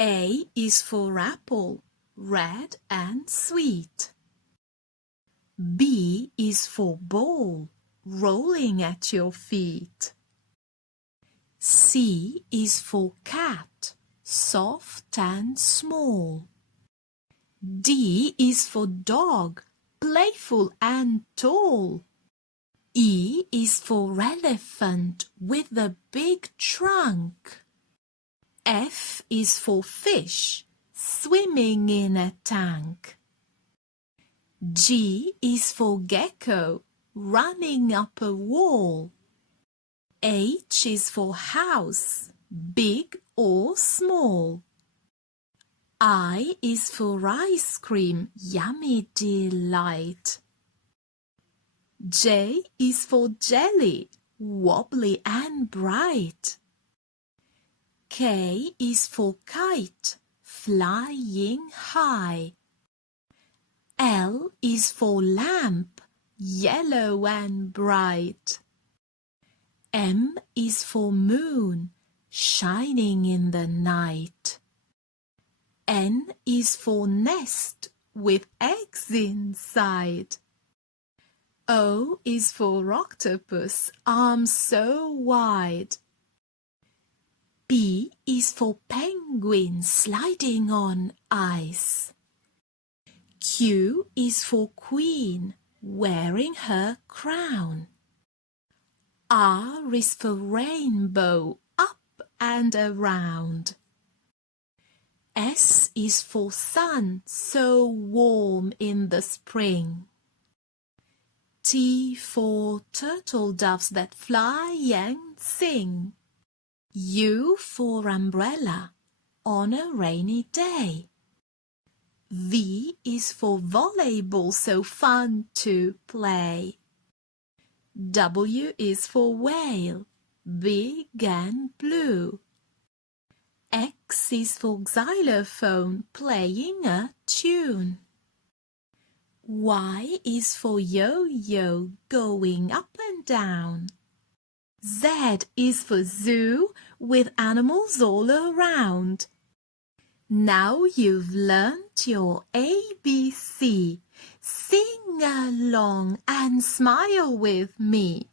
A is for apple, red and sweet. B is for ball, rolling at your feet. C is for cat, soft and small. D is for dog, playful and tall. E is for elephant with a big trunk. F is for fish, swimming in a tank. G is for gecko, running up a wall. H is for house, big or small. I is for ice cream, yummy delight. J is for jelly, wobbly and bright. K is for kite, flying high. L is for lamp, yellow and bright. M is for moon, shining in the night. N is for nest, with eggs inside. O is for octopus, arms so wide. P is for penguin, sliding on ice. Q is for queen, wearing her crown. R is for rainbow, up and around. S is for sun, so warm in the spring. T for turtle doves that fly and sing. U for umbrella, on a rainy day. V is for volleyball, so fun to play. W is for whale, big and blue. X is for xylophone, playing a tune. Y is for yo-yo, going up and down. Z is for zoo, with animals all around. Now you've learnt your ABC. Sing along and smile with me.